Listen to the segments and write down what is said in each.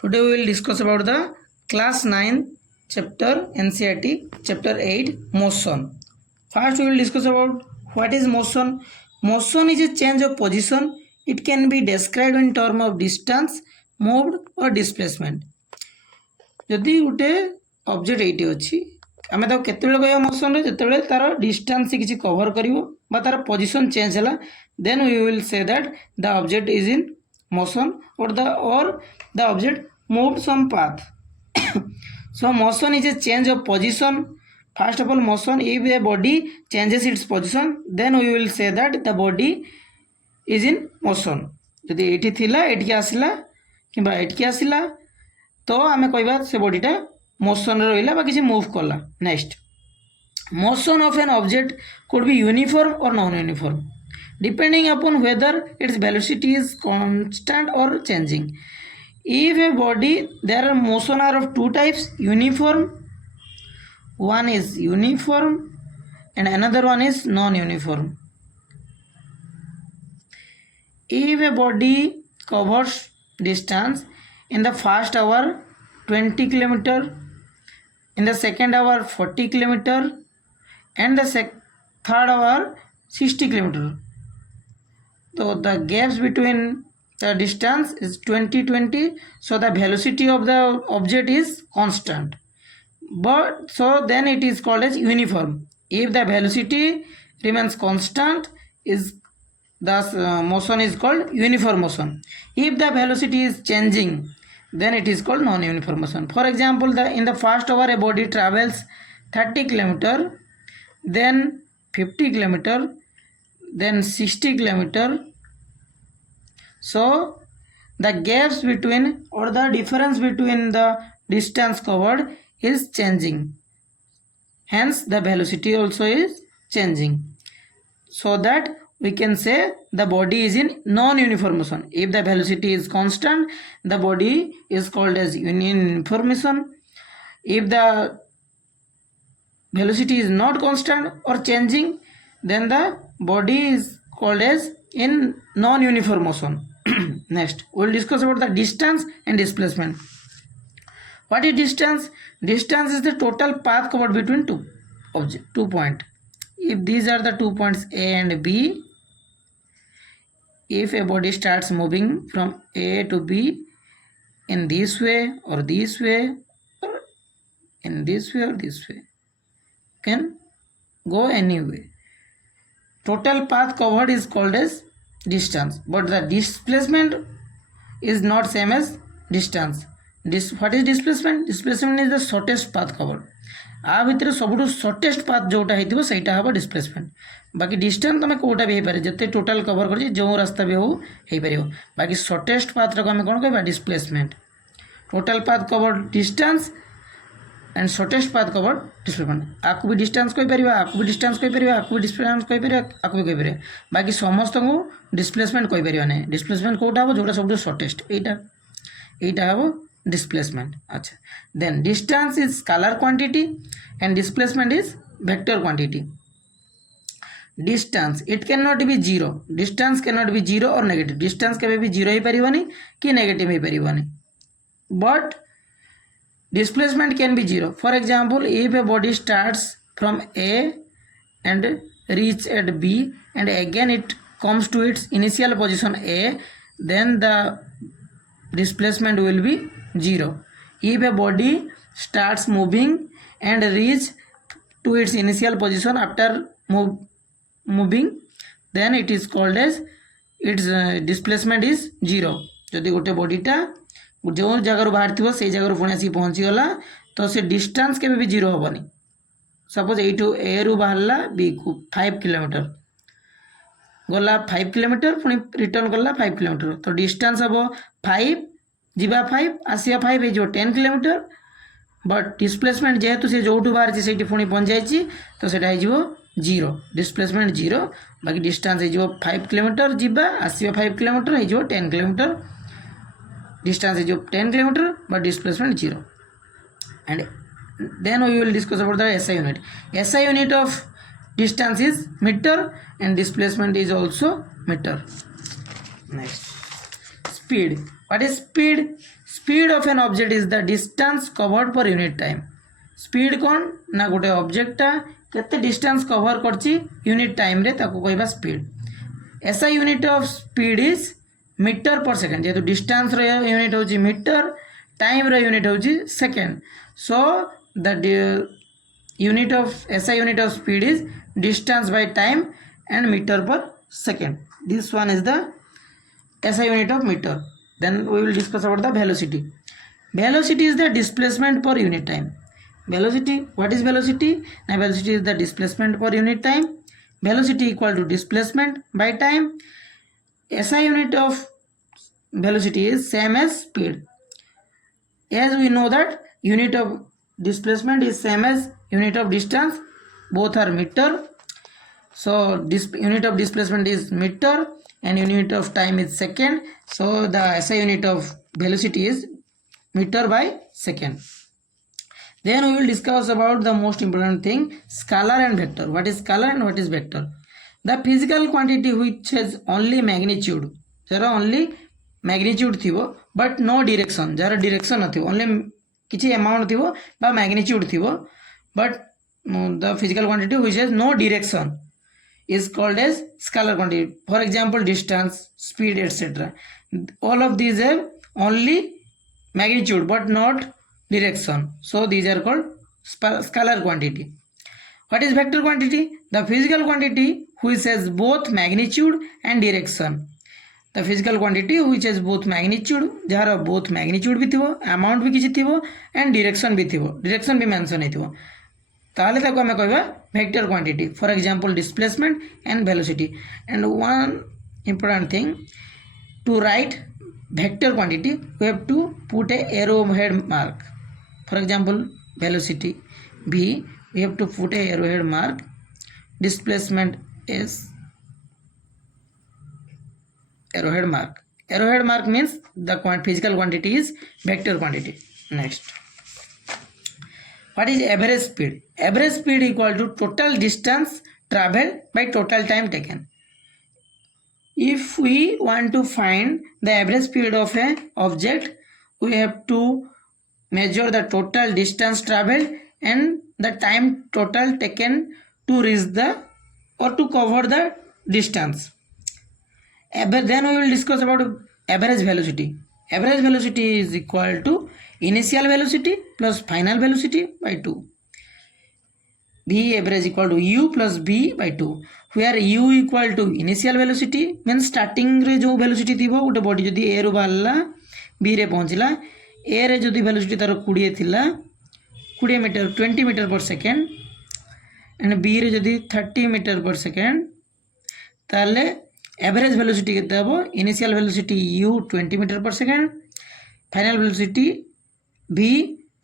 Today we will discuss about the class 9 chapter NCERT chapter 8 motion. First we will discuss about what is motion. Motion is a change of position. It can be described in terms of distance, moved or displacement. जदि गोटे object eighty अच्छी आम ताको केतेबेले कहबा motion रे जेतेबेले तार distance से किसी कवर करिवो बा तार पोजीशन चेंज हला then we will say that the object is in motion or the object moved some path. So motion is a change of position. First of all, motion, if a body changes its position then we will say that the body is in motion. जदि एठी थिला एठी आसिला किबा एठी आसिला तो आमे कहबा से बॉडीटा motion रे रहिला बा किसी मूव करला. Next, motion of an object could be uniform or non uniform depending upon whether its velocity is constant or changing. If a body, there are motion are of two types, uniform, one is uniform and another one is non-uniform. If a body covers distance in the first hour 20 km, in the second hour 40 km and the third hour 60 km, so the gaps between the distance is 20-20, so the velocity of the object is constant, but so then it is called as uniform. If the velocity remains constant, is thus motion is called uniform motion. If the velocity is changing, then it is called non-uniform motion. For example, in the first hour a body travels 30 km, then 50 km, then 60 km. So the gaps between or the difference between the distance covered is changing, hence the velocity also is changing, so that we can say the body is in non-uniform motion. If the velocity is constant, the body is called as uniform motion. If the velocity is not constant or changing, then the body is called as in non-uniform motion. Next, we will discuss about the distance and displacement. What is distance? Distance is the total path covered between two points. If these are the 2 points A and B, if a body starts moving from A to B in this way or this way or in this way or this way, can go any way, total path covered is called as distance, but the displacement is not same as distance. What is displacement? Displacement is the shortest path covered. आ भितर सबुठु shortest path जोटा हेतिबो सेटा हबो displacement. बाकी distance तमे कोटा भी हे पारे जते total cover करछि जो रास्ता भी हो हे परिबो. बाकी शॉर्टेस्ट पाथ रो हमें कोन कहबा displacement. Total path cover distance and shortest path cover displacement. आपको भी डिस्टेंस कोई परिबा, आपको भी डिस्टेंस कोई परिबा, आपको भी डिस्प्लेसमेंट कोई परिबा, आपको भी कोई परिबा. बाकी समस्त को डिस्प्लेसमेंट कोई परिबा नै. डिस्प्लेसमेंट कोटा हबो जोटा सबुठु शॉर्टेस्ट एटा हबो displacement. अच्छा, then distance is scalar quantity and displacement is vector quantity. Distance, it cannot be zero. Distance cannot be zero or negative. Distance केबे भी zero ही परिबनी कि negative he परिबनी, but displacement can be zero. For example, if a body starts from A and reach at B and again it comes to its initial position A, then the displacement will be 0. If a body starts moving and reach to its initial position after moving, then it is called as its displacement is 0. जदि गोटे बॉडीटा जो जगह बाहर थी से जगह पुणी आसिक पहुँची गला तो से डिस्टेंस के भी 0 हेनी. सपोज यू ए रु बाहरला बी को 5 किलोमीटर गला 5 किलोमीटर पुणी रिटर्न कला 5 किलोमीटर, तो डिस्टेंस हम 5 जीवा 5 आसिया 5 हो 10 किलोमीटर, बट डिस्प्लेसमेंट जेहेतु से जो बाहर से पुणी पहुँच जाए तो सेटा हो 0. डिस्प्लेसमेंट 0. बाकी डिस्टेंस हो 5 किलोमीटर जीवा आसिया 5 किलोमीटर हो 10 किलोमीटर. डिस्टेंस हो 10 kilometre but displacement 0. And then we will discuss about the SI unit. SI unit of distance is meter and displacement is also meter. Next, speed. What is speed? Speed of an object is the distance covered per unit time. Speed कौन ना गोटे ऑब्जेक्टटा केते distance cover करछि unit time रे ताको कहबा speed. SI unit of speed is metre per second. जेहेतु डिस्टेंस रो यूनिट होछि मीटर, टाइम रो यूनिट होछि second. So the unit of SI unit of speed is distance by time and meter per second. This one is the SI unit of meter. Then we will discuss about the velocity. Velocity is the displacement per unit time. Velocity, what is velocity? Now velocity is the displacement per unit time. Velocity equal to displacement by time. SI unit of velocity is same as speed. As we know that unit of displacement is same as unit of distance, both are meter. So this unit of displacement is meter and unit of time is second. So the SI unit of velocity is meter by second. Then we will discuss about the most important thing, scalar and vector. What is scalar and what is vector? The physical quantity which has only magnitude, जरा only magnitude थिवो but no direction, जरा direction न थिवो, only किछि amount थिवो बा magnitude थिवो, but the physical quantity which has no direction is called as scalar quantity. For example, distance, speed, etc. All of these have only magnitude but not direction. So these are called scalar quantity. What is vector quantity? The physical quantity which has both magnitude and direction. The physical quantity which has both magnitude, jar both magnitude भी थिवो, amount भी किछि थिवो and direction भी थिवो, direction भी mention है थिवो, ताले ताको हमें कहबा vector quantity. For example, displacement and velocity. And one important thing, to write vector quantity we have to put a arrowhead mark. For example, velocity v, we have to put a arrowhead mark. Displacement is arrowhead mark. Arrowhead mark means the physical quantity is vector quantity. Next, what is average speed? Average speed equal to total distance traveled by total time taken. If we want to find the average speed of an object, we have to measure the total distance traveled and the time total taken to reach the or to cover the distance. Then we will discuss about average velocity. Average velocity is equal to initial velocity plus final velocity by 2. V average equal to u plus v by 2. Where u equal to initial velocity means starting रे जो velocity थिबो गोटे body जदी a row बाहरला b रे पहुंचला, a रे जदी velocity तार 20 थिला 20 metre 20 metre per second and b रे जदी 30 मीटर पर सेकेंड, ताले एवरेज वेलोसिटी केते हबो? Initial velocity u 20 metre per second, final velocity v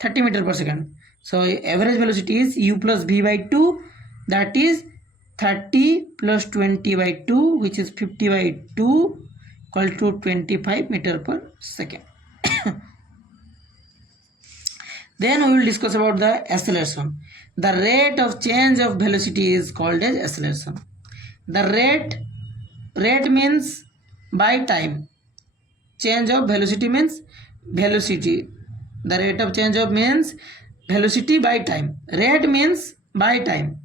30 metre per second. So average velocity is u plus v by 2, that is 30 plus 20 by 2, which is 50 by 2 equal to 25 meter per second. Then we will discuss about the acceleration. The rate of change of velocity is called as acceleration. The rate means by time. Change of velocity means velocity. The rate of change of means velocity by time. Rate means by time.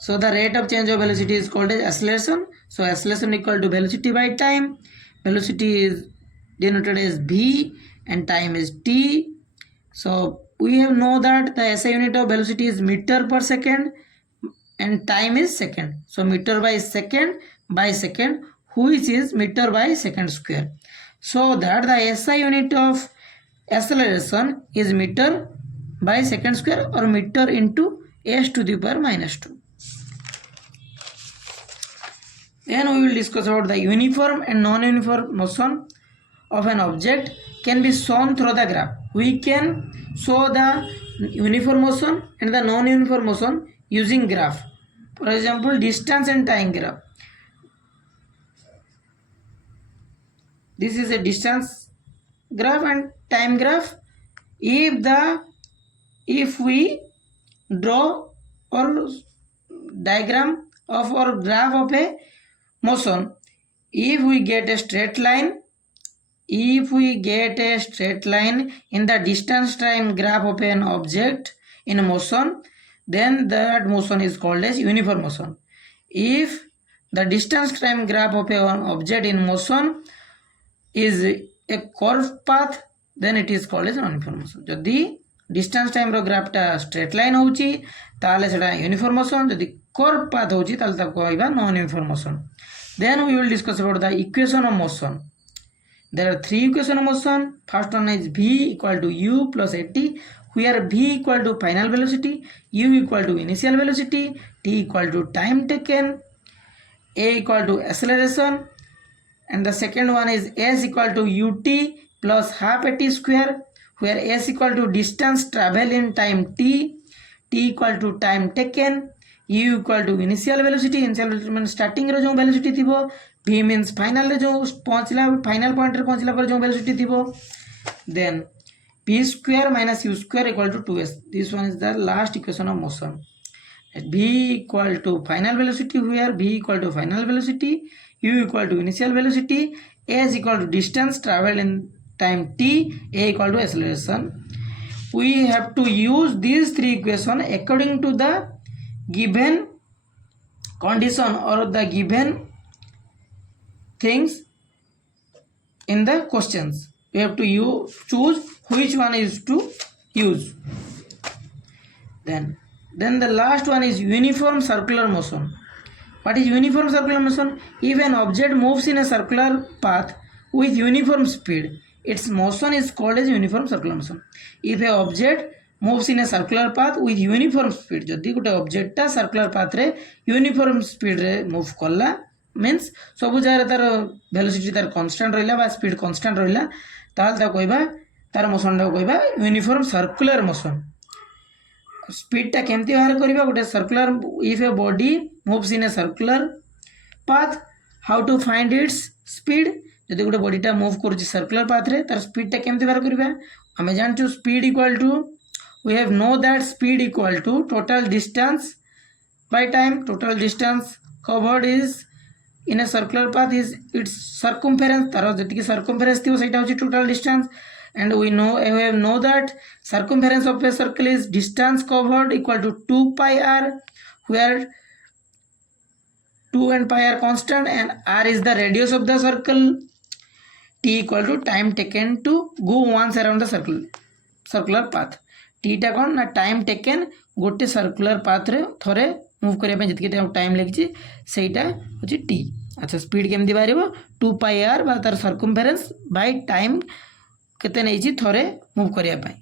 So the rate of change of velocity is called as acceleration. So acceleration equal to velocity by time. Velocity is denoted as v and time is t. So we have know that the SI unit of velocity is meter per second and time is second. So meter by second, which is meter by second square. So that the SI unit of acceleration is meter by second square or meter into s to the power minus 2. Then we will discuss about the uniform and non-uniform motion of an object can be shown through the graph. We can show the uniform motion and the non-uniform motion using graph. For example, distance and time graph. This is a distance graph and time graph. If we draw or diagram of or graph of a motion, if we get a straight line, if we get a straight line in the distance time graph of an object in motion, then that motion is called as uniform motion. If the distance time graph of an object in motion is a curved path, then it is called as non-uniform motion. जदि distance time रो ग्राफटा straight line होउची ताले सेटा uniform motion, जदि curved path होउची ताले ताको कहबा non-uniform motion. Then we will discuss about the equation of motion. There are three equations of motion. First one is v equal to u plus at, where v equal to final velocity, u equal to initial velocity, t equal to time taken, a equal to acceleration, and the second one is s equal to ut plus half at square, where s equal to distance travel in time t, t equal to time taken, u equal to initial velocity means starting रो जो velocity थिबो, v means final रे जो पहुंचला final point रे पहुंचला पर जो velocity थिबो, then p square minus u square equal to 2s. This one is the last equation of motion. v equal to final velocity, where v equal to final velocity, u equal to initial velocity, s equal to distance traveled in time t, a equal to acceleration. We have to use these three equations according to the given condition or the given things in the questions. We have to choose which one is to use. Then the last one is uniform circular motion. What is uniform circular motion? If an object moves in a circular path with uniform speed, its motion is called as uniform circular motion. If a object moves in a circular path with uniform speed, जदि गोटे object टा circular path रे uniform speed रे move करला means सब जगह तार velocity तार कांस्टेंट रहिला बा स्पीड कांस्टेंट रहिला ताल ता कहबा तार मोशन टा कहबा यूनिफॉर्म सर्कुलर मोशन. स्पीड टा केमती बाहर करबा गोटे circular, if a body moves in a circular path, how to find its speed. जदि गोटे बॉडी टा मूव करूची सर्कुलर पाथ रे तार स्पीड टा केमती बाहर करबा. हमें जानचू speed equal to, we have know that speed equal to total distance by time. Total distance covered is in a circular path is its circumference, तारो जति circumference थी वो सेटा होची total distance, and we have know that circumference of a circle is distance covered equal to 2 pi r, where 2 and pi are constant and r is the radius of the circle, t equal to time taken to go once around the circular path. Theta कौन ना time taken गोटे circular path रे थरे move करने जितकी time लगी सेटा होची टी. अच्छा स्पीड केमती बाहर 2 पाई आर बा तार सर्कमफेरेंस बाय टाइम केते नहीं थरे मूव करने.